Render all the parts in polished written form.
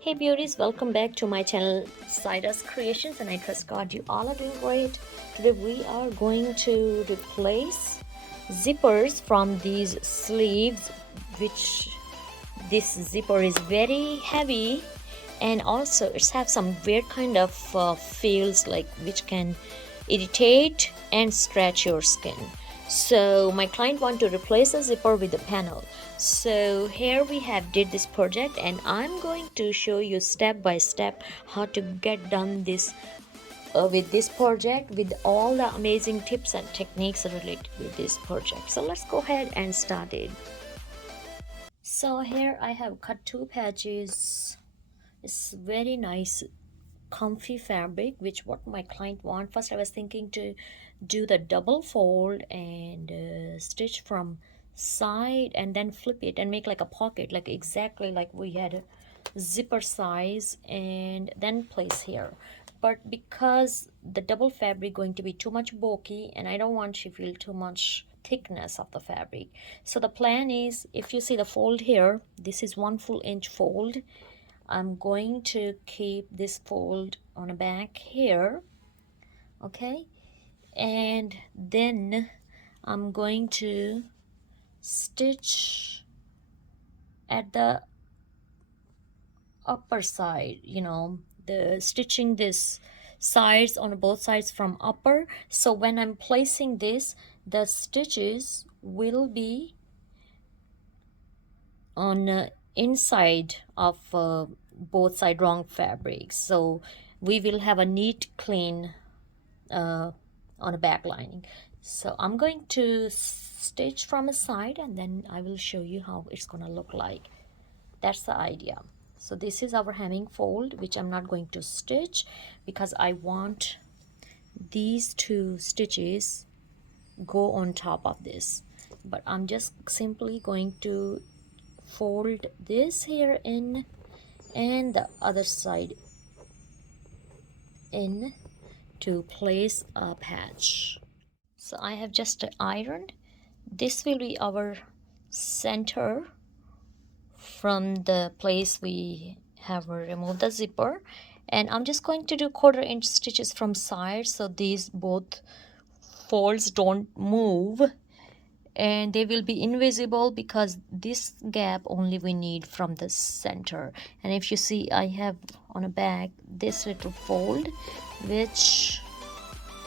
Hey beauties, welcome back to my channel Cyrus Creations, and I trust God you all are doing great. Today we are going to replace zippers from these sleeves, which this zipper is very heavy, and also it's have some weird kind of feels like which can irritate and scratch your skin. So my client want to replace the zipper with the panel. So here we have did this project, and I'm going to show you step by step how to get done this with this project, with all the amazing tips and techniques related with this project. So let's go ahead and start it. So here I have cut two patches. It's very nice comfy fabric, which what my client want. First I was thinking to do the double fold and stitch from side and then flip it and make like a pocket, like exactly like we had a zipper size, and then place here. But because the double fabric going to be too much bulky and I don't want to feel too much thickness of the fabric, so the plan is, if you see the fold here, this is 1 full inch fold. I'm going to keep this fold on the back here, okay, and then I'm going to stitch at the upper side, the stitching this sides on both sides from upper. So when I'm placing this, the stitches will be on inside of both side wrong fabrics, so we will have a neat clean on a back lining. So I'm going to stitch from a side and then I will show you how it's gonna look like. That's the idea. So this is our hemming fold, which I'm not going to stitch because I want these two stitches go on top of this, but I'm just simply going to fold this here in and the other side in to place a patch. So I have just ironed. This will be our center from the place we have removed the zipper, and I'm just going to do 1/4 inch stitches from side so these both folds don't move and they will be invisible, because this gap only we need from the center. And if you see, I have on a back this little fold which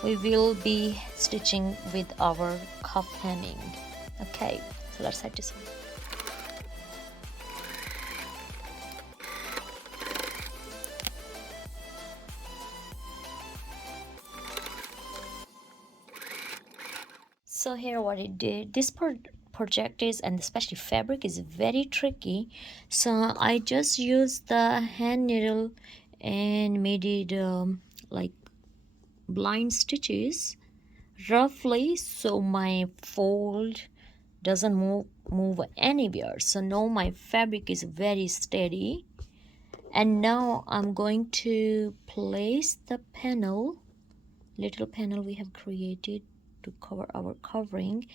we will be stitching with our cuff hemming. Okay, so let's head this one. So here what it did, this project is, and especially fabric is very tricky, so I just used the hand needle and made it like blind stitches roughly, so my fold doesn't move anywhere. So now my fabric is very steady, and now I'm going to place the panel, little panel we have created to cover our covering,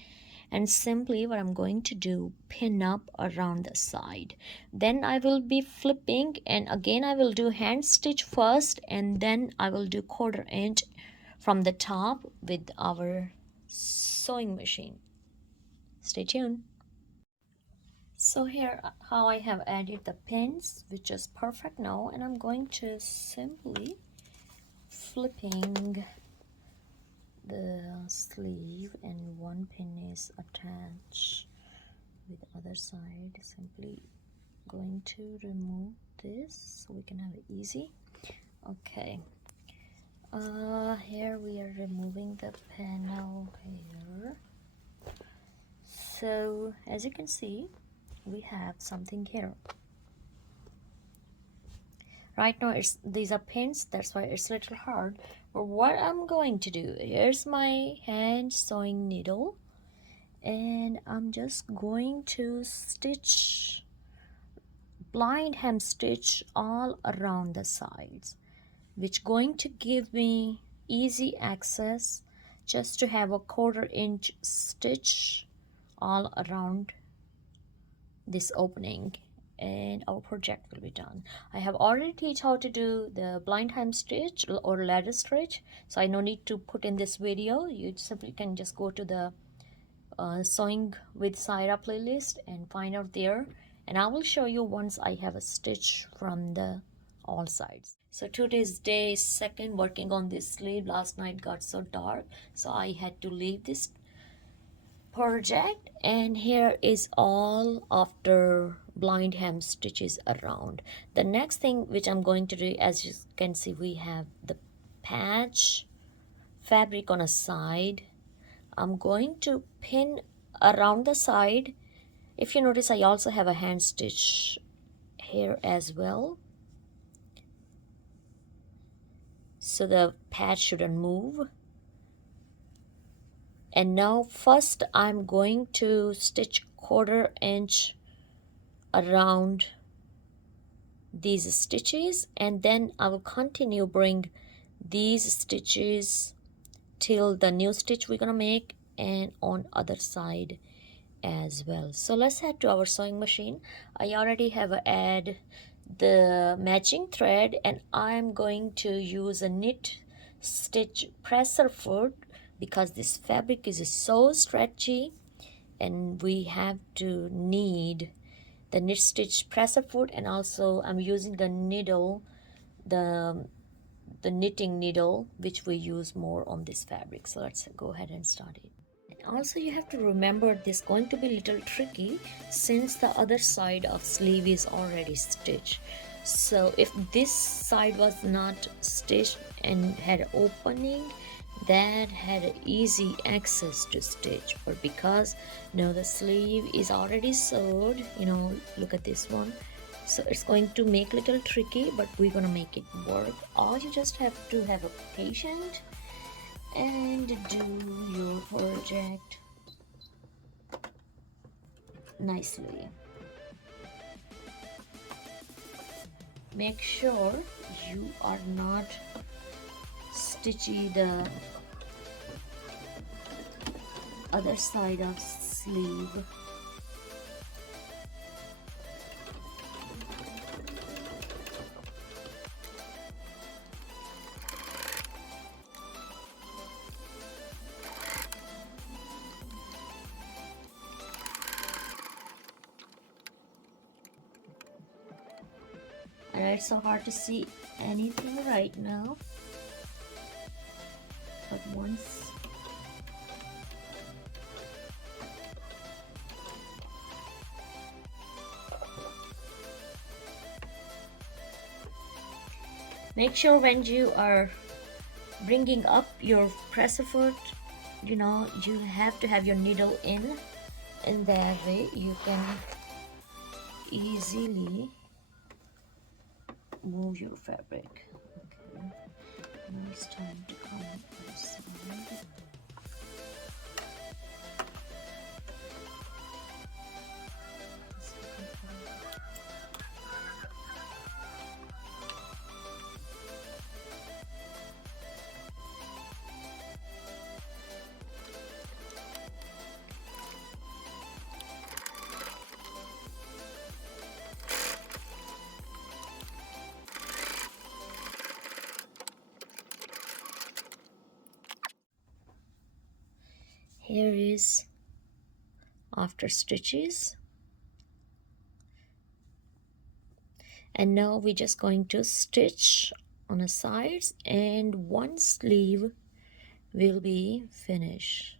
and simply what I'm going to do, pin up around the side. Then I will be flipping, and again I will do hand stitch first and then I will do 1/4 inch from the top with our sewing machine. Stay tuned. So here how I have added the pins, which is perfect now, and I'm going to simply flipping the sleeve, and one pin is attached with the other side. Simply going to remove this so we can have it easy. Okay, here we are removing the panel here. So as you can see, we have something here. Right now these are pins, that's why it's a little hard. But what I'm going to do, here's my hand sewing needle, and I'm just going to stitch, blind hem stitch all around the sides, which going to give me easy access just to have a 1/4 inch stitch all around this opening. and our project will be done. I have already teach how to do the blind hem stitch or ladder stitch, so I no need to put in this video. You simply can just go to the sewing with Syra playlist and find out there, and I will show you once I have a stitch from the all sides. So today's day second working on this sleeve. Last night got so dark, so I had to leave this project, and here is all after blind hem stitches around. The next thing which I'm going to do, as you can see, we have the patch fabric on a side. I'm going to pin around the side. If you notice, I also have a hand stitch here as well, so the patch shouldn't move. And now first I'm going to stitch 1/4 inch around these stitches, and then I will continue bring these stitches till the new stitch we're gonna make, and on other side as well. So let's head to our sewing machine. I already have add the matching thread, and I'm going to use a knit stitch presser foot because this fabric is so stretchy, and we have to need the knit stitch presser foot. And also I'm using the needle, the knitting needle, which we use more on this fabric. So let's go ahead and start it. Also, you have to remember this going to be a little tricky since the other side of sleeve is already stitched. So if this side was not stitched and had opening, that had easy access to stitch, but because the sleeve is already sewed, look at this one, so it's going to make a little tricky, but we're gonna make it work. All you just have to have a patient and do your project nicely. Make sure you are not stitching the other side of sleeve. And it's so hard to see anything right now, but once make sure when you are bringing up your presser foot, you have to have your needle in that way you can easily move your fabric. Okay, now it's time to come inside. Here is after stitches, and now we're just going to stitch on the sides, and one sleeve will be finished.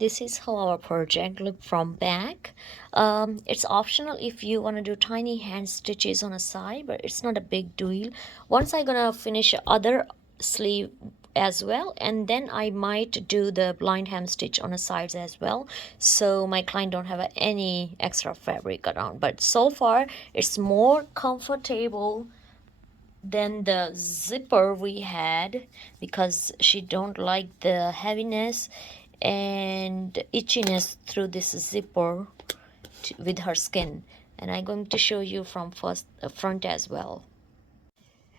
This is how our project look from back. It's optional if you want to do tiny hand stitches on a side, but it's not a big deal. Once I'm gonna finish other sleeve as well, and then I might do the blind hem stitch on the sides as well, so my client don't have any extra fabric around. But so far it's more comfortable than the zipper we had, because she don't like the heaviness and itchiness through this zipper with her skin. And I'm going to show you from front as well.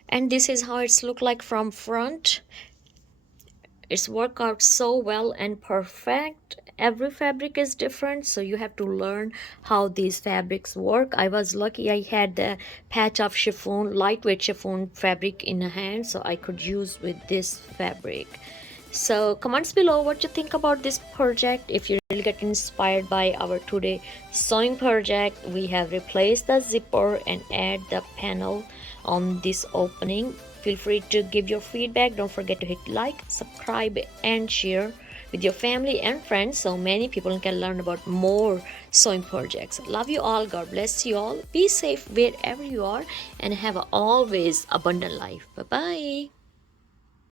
And this is how it's look like from front. It's worked out so well and perfect. Every fabric is different, so you have to learn how these fabrics work. I was lucky I had the patch of chiffon, lightweight chiffon fabric in hand, so I could use with this fabric. So comments below what you think about this project. If you really get inspired by our today sewing project, we have replaced the zipper and add the panel on this opening. Feel free to give your feedback. Don't forget to hit like, subscribe, and share with your family and friends so many people can learn about more sewing projects. Love you all. God bless you all. Be safe wherever you are and have a always abundant life. Bye bye.